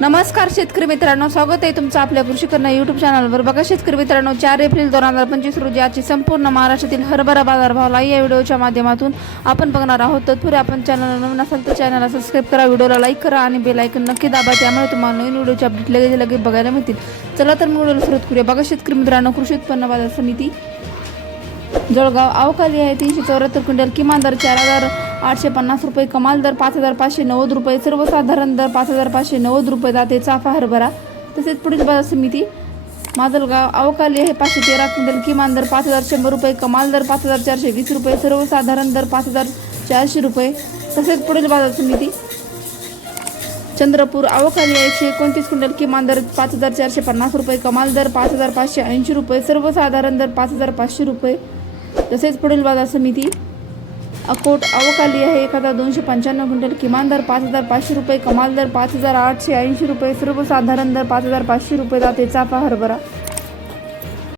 नमस्कार शेतकरी मित्रांनो स्वागत आहे तुमचं आपल्या कृषीकरण यूट्यूब युट्यूब चॅनलवर बघा शेतकरी मित्रांनो चार एप्रिल दोन हजार पंचवीस रोजी आजची संपूर्ण महाराष्ट्रातील हरभरा बाजारभावाला या व्हिडिओच्या माध्यमातून आपण बघणार आहोत. तत्पूर्वी आपण चॅनल नवीन असाल तर चॅनलला सबस्क्राईब करा व्हिडिओला लाईक करा आणि बेल आयकन नक्की दाबा त्यामुळे तुम्हाला नवीन व्हिडिओचे अपडेट लगेच लगेच बघायला मिळतील. चला तर मी व्हिडिओला सुरुवात करूया. बघा शेतकरी मित्रांनो कृषी उत्पन्न बाजार समिती जळगाव अवकाली आहे तीनशे चौऱ्याहत्तर क्विंटल किमान दर चार हजार आठशे पन्नास रुपये कमाल दर पाच हजार पाचशे नव्वद रुपये. सर्वसाधारण दर पाच हजार पाचशे नव्वद रुपये जाते. चाफा हरभरा. तसेच पुढील बाजार समिती माजलगाव अवकाली आहे पाचशे तेरा. क्विंटल किमान दर पाच हजार शंभर रुपये. कमाल दर पाच हजार चारशे वीस रुपये. सर्वसाधारण दर पाच हजार चारशे रुपये. तसेच पुढील बाजार समिती चंद्रपूर अवकाली एकशे एकोणतीस. क्विंटल किमान दर पाच हजार चारशे पन्नास रुपये. कमाल दर पाच हजार पाचशे ऐंशी रुपये. सर्वसाधारण दर पाच हजार पाचशे रुपये. तसेच पुढील बाजार समिती अकोट अवकाली आहे. एक हजार दोनशे पंच्याण्णव क्विंटल किमान दर पाच हजार पाचशे रुपये कमाल दर पाच हजार आठशे ऐंशी रुपये सर्वसाधारण दर पाच हजार पाचशे रुपये जाते. चाफा हरभरा.